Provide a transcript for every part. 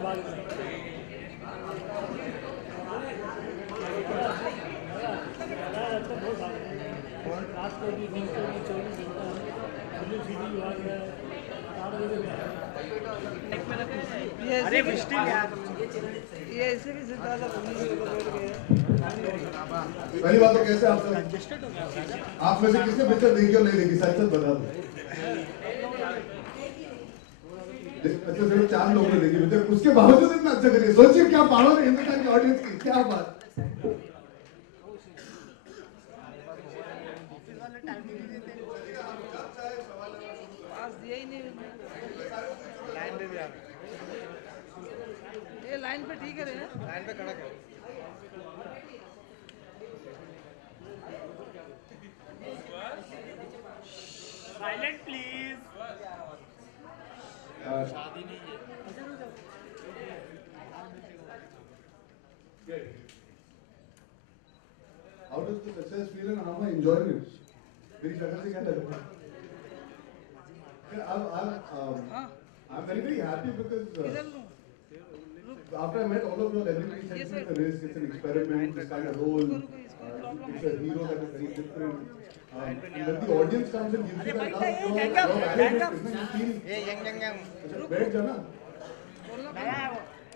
अरे मिस्टी यार ये ऐसे भी सीधा सा पहली बात तो कैसे आप में से किसने पिक्चर देखी और नहीं देखी, सच सच बता दो। अच्छा सिर्फ 4 लोगों ने देखी पिक्चर, उसके बावजूद इतना अच्छा करिए। सोचिए क्या पावर है हिंदुस्तान की ऑडियंस की, क्या बात। ये लाइन पे ठीक है रे, लाइन पे खड़ा कर। Silent please. शादी नहीं है। How does the success feel and how am I enjoying it? मेरी शक्ल से क्या लग रहा है? I'm very happy because after I met all of you, everybody said it's a risk, it's an experiment, this kind of role, it's a hero that is very different. And when the audience comes and gives you that love, you feel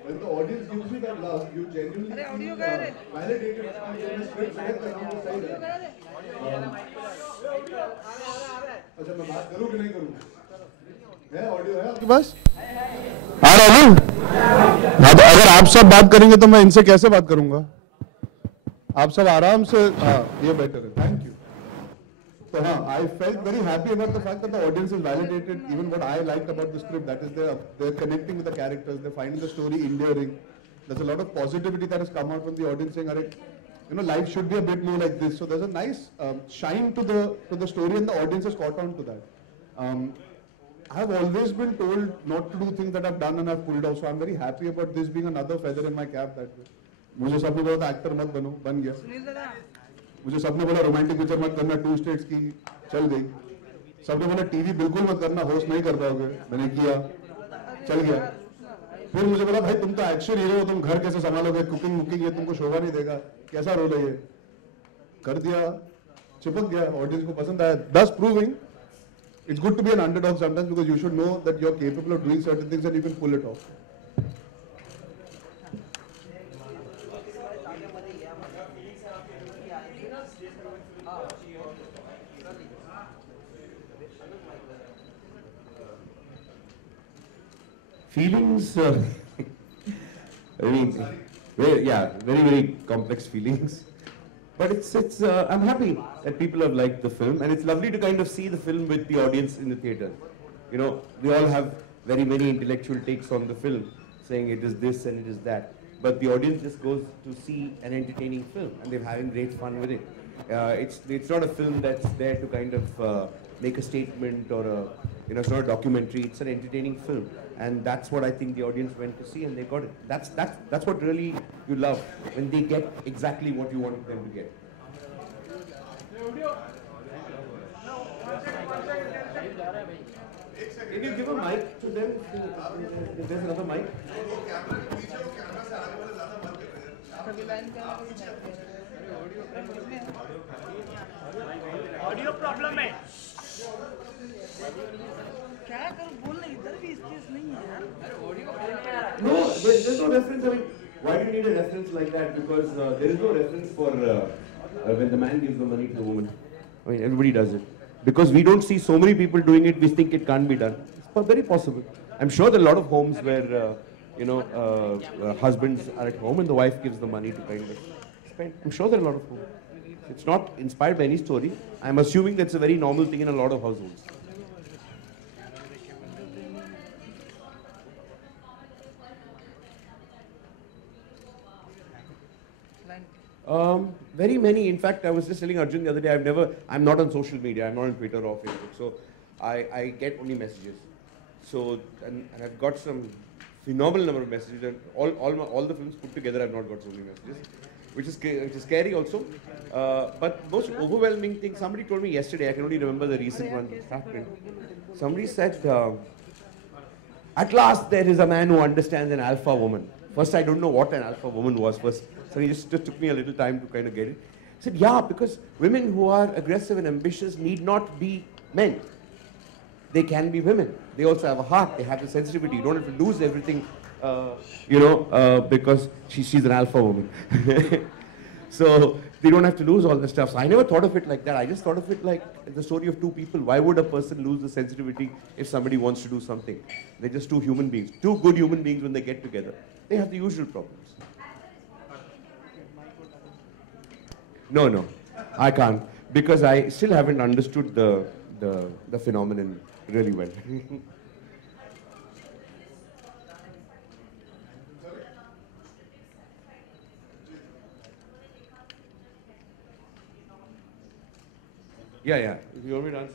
when the audience gives you that love, you genuinely feel validated. अच्छा मैं बात करूँ कि नहीं करूँ? है audio है आपके पास? आ रहा हूँ। हाँ तो अगर आप सब बात करेंगे तो मैं इनसे कैसे बात करूँगा? आप सब आराम से, हाँ ये बेटर है, thank you. So I felt very happy about the fact that the audience has validated even what I liked about the script. That is, they're connecting with the characters, they're finding the story endearing. There's a lot of positivity that has come out from the audience saying, you know, life should be a bit more like this. So there's a nice shine to the story, and the audience has caught on to that. I have always been told not to do things that I've done and I've pulled off. So I'm very happy about this being another feather in my cap that way. मुझे सबने बोला था actor मत बनो, बन गया। मुझे सबने बोला रोमांटिक पिक्चर मत करना, 2 स्टेट्स की, चल गई। सबने बोला टीवी बिल्कुल मत करना, होस्ट नहीं कर पाओगे, मैंने किया, चल गया। फिर मुझे बोला भाई तुम तो एक्शन हीरो हो, तुम घर कैसे संभालोगे, कुकिंग वुकिंग ये तुमको शोभा नहीं देगा, कैसा रोल है ये, कर दिया, चिपक गया, ऑडियंस को पसंद आया। Thus proving it's good to be an underdog sometimes because you should know that you're capable of doing certain things and you can pull it off. Feelings, I mean, very complex feelings. But I'm happy that people have liked the film, and it's lovely to kind of see the film with the audience in the theater. You know, we all have very many intellectual takes on the film, saying it is this and it is that. But the audience just goes to see an entertaining film, and they're having great fun with it. It's not a film that's there to kind of make a statement or it's not a documentary. It's an entertaining film, and that's what I think the audience went to see, and they got it. That's what really you love, when they get exactly what you wanted them to get. Can you give a mic to them? If there's another mic. Audio problem है। क्या करूं, बोलने इधर भी space नहीं है यार। No, there's no reference. I mean, why do you need a reference like that? Because there is no reference for when the man gives the money to the woman. I mean, everybody does it. Because we don't see so many people doing it, we think it can't be done. It's very possible. I'm sure there are a lot of homes where, husbands are at home and the wife gives the money to kind of spend. I'm sure there are a lot of homes. It's not inspired by any story. I'm assuming that's a very normal thing in a lot of households. Very many. In fact, I was just telling Arjun the other day, I'm not on social media. I'm not on Twitter or Facebook. So I get only messages. So, and I've got some phenomenal number of messages. And all the films put together, I've not got so many messages, which is scary also. But most overwhelming thing, somebody told me yesterday, I can only remember the recent one that happened. Somebody said, At last, there is a man who understands an alpha woman. First, I don't know what an alpha woman was first. So it just took me a little time to kind of get it. I said, yeah, because women who are aggressive and ambitious need not be men. They can be women. They also have a heart. They have the sensitivity. You don't have to lose everything, because she's an alpha woman. So they don't have to lose all the stuff. So I never thought of it like that. I just thought of it like the story of two people. Why would a person lose the sensitivity if somebody wants to do something? They're just two human beings. Two good human beings, when they get together, they have the usual problems. No, I can't, because I still haven't understood the phenomenon really well. Yeah. You want me to answer?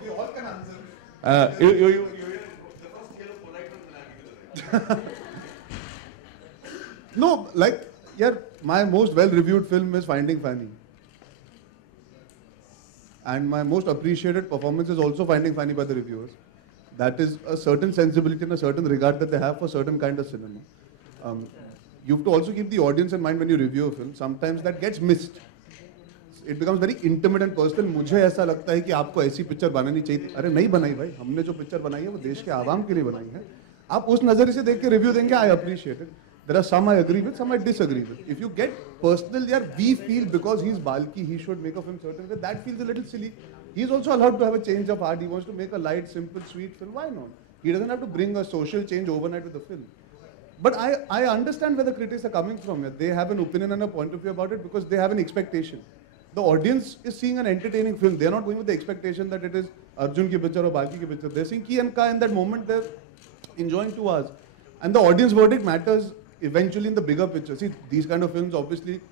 We all can answer. The first scale of politeness will No, like, yeah, my most well-reviewed film is Finding Fanny. And my most appreciated performance is also Finding Fanny by the reviewers. That is a certain sensibility and a certain regard that they have for certain kind of cinema. You have to also keep the audience in mind when you review a film. Sometimes that gets missed. It becomes very intimate and personal. मुझे ऐसा लगता है कि आपको ऐसी picture बनानी चाहिए. अरे नहीं बनाई भाई, हमने जो पिक्चर बनाई है वो देश के आवाम के लिए बनाई है. आप उस नजरिए से देख के रिव्यू देंगे. I appreciate it. There are some I agree with, some I disagree with. If you get personal, yeah, we feel because he's Balki, he should make a film certain way. That feels a little silly. He's also allowed to have a change of heart. He wants to make a light, simple, sweet film. Why not? He doesn't have to bring a social change overnight with the film. But I understand where the critics are coming from. They have an opinion and a point of view about it because they have an expectation. The audience is seeing an entertaining film. They're not going with the expectation that it is Arjun ki picture or Balki ki picture. They're seeing Ki and Ka in that moment. They're enjoying 2 hours. And the audience verdict matters eventually in the bigger picture. See, these kind of films, obviously,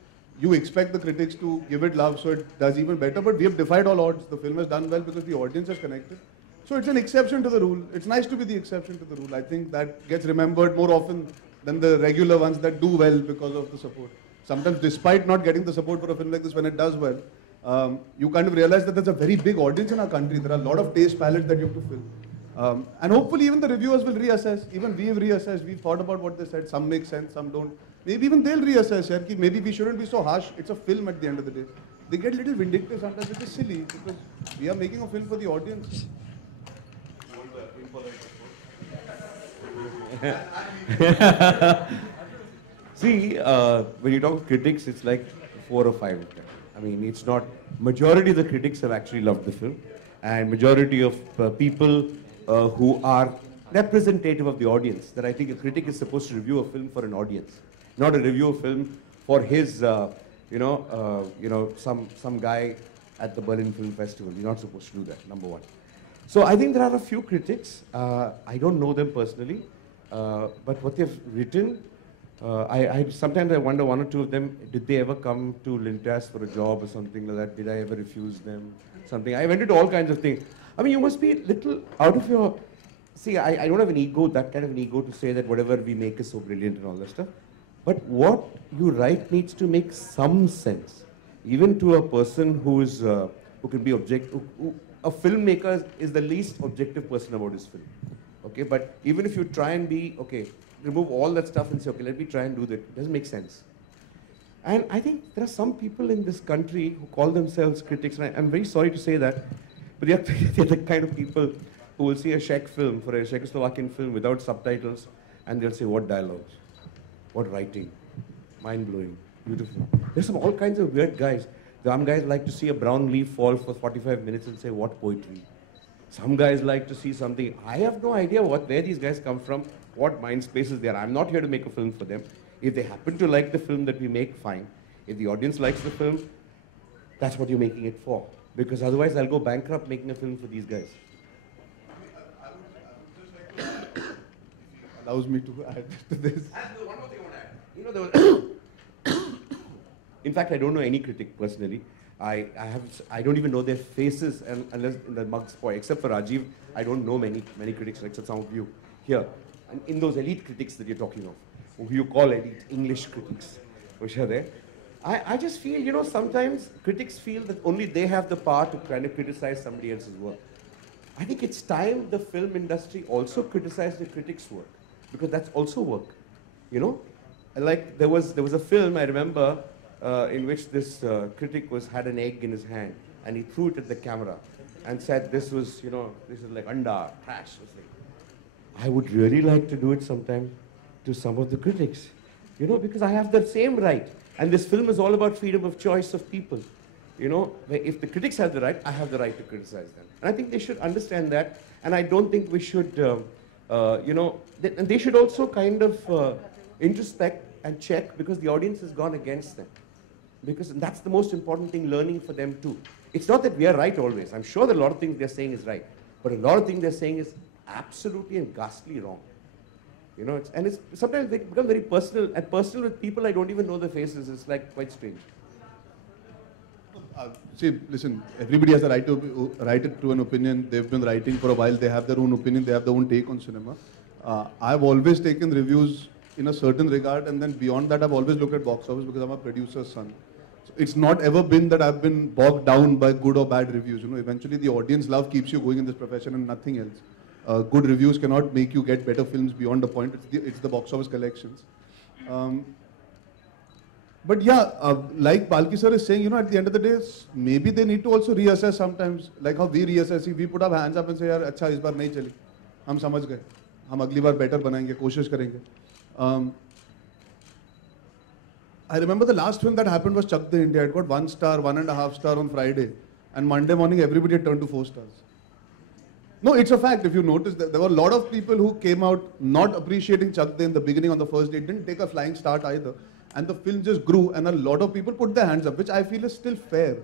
you expect the critics to give it love so it does even better. But we have defied all odds. The film has done well because the audience has connected. So it's an exception to the rule. It's nice to be the exception to the rule. I think that gets remembered more often than the regular ones that do well because of the support. Sometimes despite not getting the support for a film like this, when it does well, you kind of realize that there's a very big audience in our country. There are a lot of taste palettes that you have to fill. And hopefully even the reviewers will reassess. Even we've reassessed. We've thought about what they said. Some make sense, some don't. Maybe even they'll reassess. Yeah, maybe we shouldn't be so harsh. It's a film at the end of the day. They get a little vindictive sometimes, which is silly because we are making a film for the audience. See, when you talk critics, it's like 4 or 5 of them. I mean, it's not, majority of the critics have actually loved the film, and majority of people who are representative of the audience, that I think a critic is supposed to review a film for an audience, not a review a film for his, some guy at the Berlin Film Festival. You're not supposed to do that, number one. So I think there are a few critics. I don't know them personally, but what they've written, sometimes I wonder, 1 or 2 of them, did they ever come to Lintas for a job or something like that? Did I ever refuse them? Something. I went into all kinds of things. I mean, you must be a little out of your... See, I don't have an ego, that kind of an ego to say that whatever we make is so brilliant and all that stuff. But what you write needs to make some sense. Even to a person who is, who can be objective, a filmmaker is the least objective person about his film. Okay, but even if you try and be, okay, remove all that stuff and say, okay, let me try and do that, it doesn't make sense. And I think there are some people in this country who call themselves critics, and I'm very sorry to say that, but they're the kind of people who will see a Czech film, for a Czechoslovakian film without subtitles, and they'll say, what dialogues, what writing, mind-blowing, beautiful. There's all kinds of weird guys. Some guys like to see a brown leaf fall for 45 minutes and say, what poetry. Some guys like to see something. I have no idea where these guys come from, what mind spaces they are. I'm not here to make a film for them. If they happen to like the film that we make, fine. If the audience likes the film, that's what you're making it for. Because otherwise I'll go bankrupt making a film for these guys. I would just like to, allows me to add to this. And one more thing I want to add. There was in fact, I don't know any critic personally. I don't even know their faces unless in the mug spoil. Except for Rajiv, I don't know many critics, except some of you here. And in those elite critics that you're talking of, who you call elite English critics, which are there, I just feel, sometimes critics feel that only they have the power to kind of criticize somebody else's work. I think it's time the film industry also criticized the critics' work, because that's also work, you know? Like there was a film I remember in which this critic had an egg in his hand and he threw it at the camera and said this was, you know, this is like anda, trash. I would really like to do it sometime to some of the critics, you know, because I have the same right. And this film is all about freedom of choice of people. You know, if the critics have the right, I have the right to criticize them. And I think they should understand that. And I don't think we should, you know, and they should also kind of introspect and check, because the audience has gone against them. Because that's the most important thing, learning for them too. It's not that we are right always. I'm sure that a lot of things they're saying is right. But a lot of things they're saying is absolutely and ghastly wrong. You know, it's sometimes they become very personal, and personal with people I don't even know their faces. It's like quite strange. See, listen, everybody has a right to write it to an opinion. They've been writing for a while. They have their own opinion. They have their own take on cinema. I've always taken reviews in a certain regard, and then beyond that, I've always looked at box office because I'm a producer's son. So it's not ever been that I've been bogged down by good or bad reviews. You know, eventually the audience love keeps you going in this profession and nothing else. Good reviews cannot make you get better films beyond the point. It's the box office collections. But yeah, like Palki sir is saying, you know, at the end of the day, maybe they need to also reassess sometimes, like how we reassess. We put our hands up and say, "Yaar, अच्छा इस बार नहीं चली, हम समझ गए, हम अगली बार better बनाएंगे, कोशिश करेंगे." I remember the last film that happened was Chak De India. It got 1 star, 1.5 star on Friday, and Monday morning everybody had turned to 4 stars. No, it's a fact. If you notice, there were a lot of people who came out not appreciating Chak De in the beginning on the first day. It didn't take a flying start either. And the film just grew, and a lot of people put their hands up, which I feel is still fair.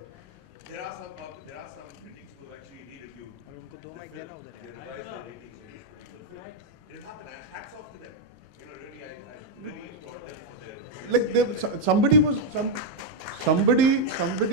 There are some critics who actually re-reviewed. They revised their ratings. It happened, and hats off to them. You know, really, I really applaud them for their. Like somebody